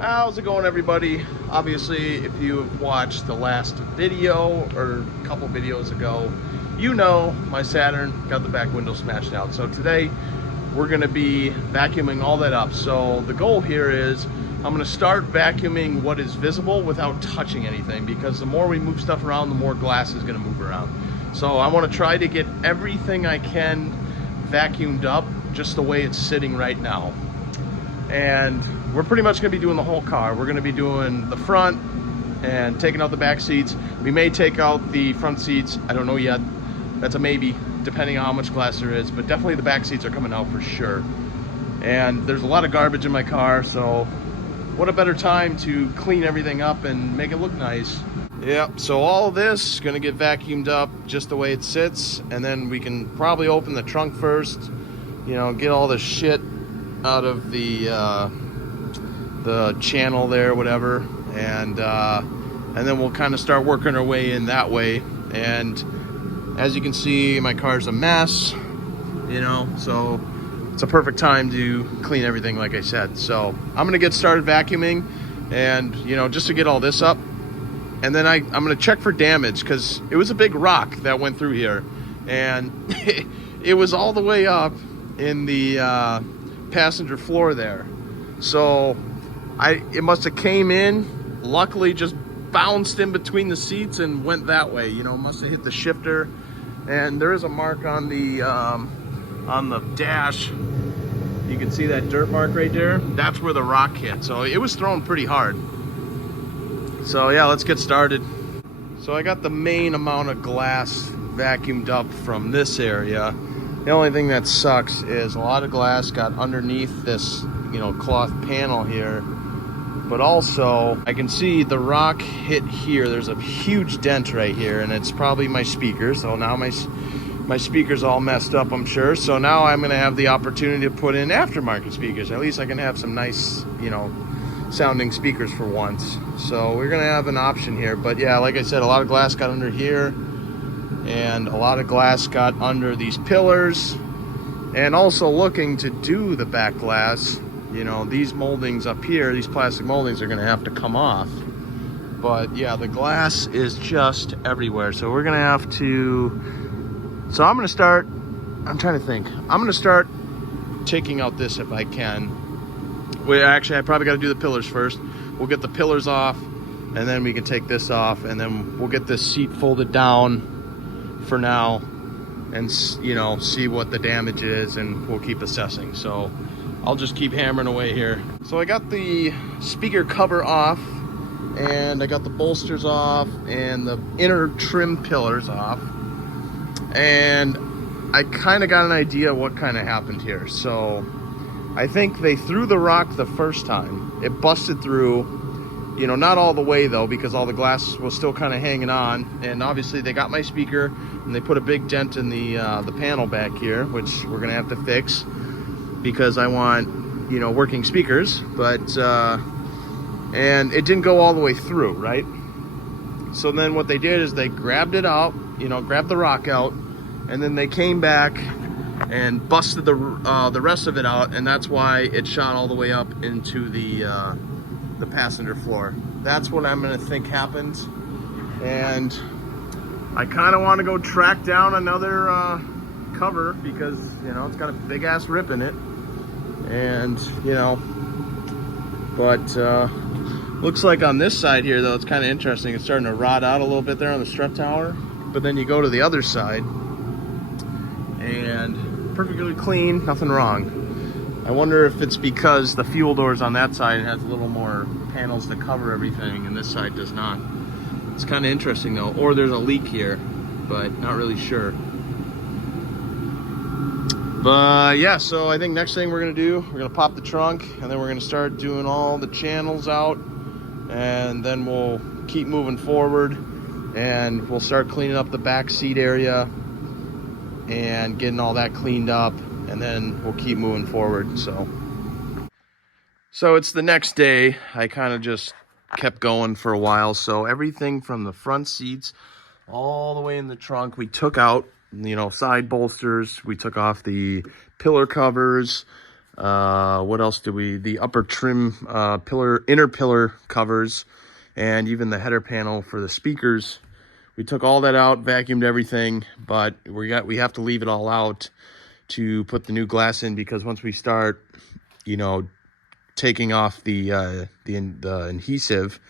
How's it going, everybody? Obviously, if you have watched the last video or a couple videos ago, you know my Saturn got the back window smashed out. So today we're going to be vacuuming all that up. So the goal here is I'm going to start vacuuming what is visible without touching anything, because the more we move stuff around, the more glass is going to move around. So I want to try to get everything I can vacuumed up just the way it's sitting right now. And we're pretty much going to be doing the whole car. We're going to be doing the front and taking out the back seats. We may take out the front seats. I don't know yet. That's a maybe, depending on how much glass there is. But definitely the back seats are coming out for sure. And there's a lot of garbage in my car, so what a better time to clean everything up and make it look nice. Yep, so all of this is going to get vacuumed up just the way it sits. And then we can probably open the trunk first, you know, get all the shit out of the channel there, whatever, and then we'll kind of start working our way in that way. And as you can see, my car's a mess, you know, so it's a perfect time to clean everything, like I said. So I'm gonna get started vacuuming, and you know, just to get all this up, and then I'm gonna check for damage, because it was a big rock that went through here, and it was all the way up in the passenger floor there. So it must have came in, luckily just bounced in between the seats and went that way, you know, must have hit the shifter. And there is a mark on the dash. You can see that dirt mark right there. That's where the rock hit. So it was thrown pretty hard. So yeah, let's get started. So I got the main amount of glass vacuumed up from this area. The only thing that sucks is a lot of glass got underneath this, you know, cloth panel here. But also, I can see the rock hit here. There's a huge dent right here, and it's probably my speaker. So now my speaker's all messed up, I'm sure. So now I'm gonna have the opportunity to put in aftermarket speakers. At least I can have some nice, you know, sounding speakers for once. So we're gonna have an option here. But yeah, like I said, a lot of glass got under here, and a lot of glass got under these pillars. And also looking to do the back glass, you know, these moldings up here, these plastic moldings are going to have to come off. But yeah, the glass is just everywhere. So we're going to have to, so I'm going to start, I'm trying to think. I'm going to start taking out this if I can. Actually, I probably got to do the pillars first. We'll get the pillars off, and then we can take this off, and then we'll get this seat folded down for now, and you know, see what the damage is, and we'll keep assessing. So I'll just keep hammering away here. So I got the speaker cover off, and I got the bolsters off, and the inner trim pillars off, and I kind of got an idea what kind of happened here. So I think they threw the rock the first time. It busted through, you know, not all the way though, because all the glass was still kind of hanging on. And obviously they got my speaker, and they put a big dent in the panel back here, which we're gonna have to fix, because I want, you know, working speakers. But and it didn't go all the way through, right? So then what they did is they grabbed it out, you know, grabbed the rock out, and then they came back and busted the rest of it out, and that's why it shot all the way up into the passenger floor. That's what I'm gonna think happened. And I kind of want to go track down another cover, because, you know, it's got a big ass rip in it. And, you know, but looks like on this side here though, it's kind of interesting. It's starting to rot out a little bit there on the strut tower. But then you go to the other side, and perfectly clean, nothing wrong. I wonder if it's because the fuel doors on that side has a little more panels to cover everything, and this side does not. It's kind of interesting though. Or there's a leak here, but not really sure. But yeah, so I think next thing we're gonna do, we're gonna pop the trunk, and then we're gonna start doing all the channels out, and then we'll keep moving forward, and we'll start cleaning up the back seat area and getting all that cleaned up, and then we'll keep moving forward. So it's the next day. I kind of just kept going for a while. So everything from the front seats all the way in the trunk, we took out, you know, side bolsters. We took off the pillar covers. What else do the upper trim inner pillar covers, and even the header panel for the speakers. We took all that out, vacuumed everything, but we have to leave it all out to put the new glass in, because once we start, you know, taking off the adhesive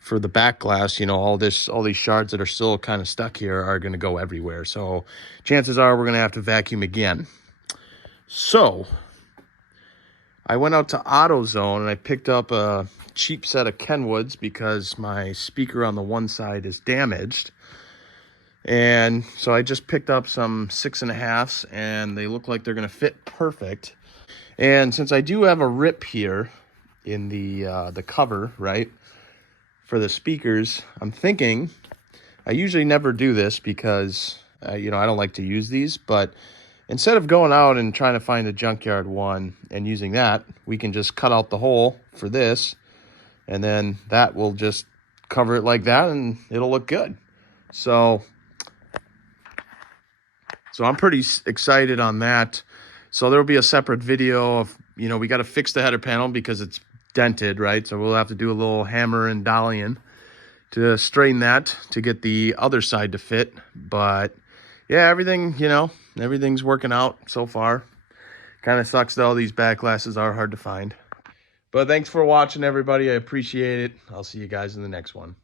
for the back glass, you know, all these shards that are still kind of stuck here are going to go everywhere. So chances are we're going to have to vacuum again. So I went out to AutoZone and I picked up a cheap set of Kenwoods because my speaker on the one side is damaged. And so I just picked up some 6.5s, and they look like they're going to fit perfect. And since I do have a rip here in the cover, right, for the speakers, I'm thinking, I usually never do this because, you know, I don't like to use these, but instead of going out and trying to find a junkyard one and using that, we can just cut out the hole for this, and then that will just cover it like that, and it'll look good. So I'm pretty excited on that. So there will be a separate video of, you know, we got to fix the header panel because it's dented, right? So we'll have to do a little hammer and dollying to straighten that to get the other side to fit. But yeah, everything, you know, everything's working out so far. Kind of sucks though, these back glasses are hard to find. But thanks for watching, everybody. I appreciate it. I'll see you guys in the next one.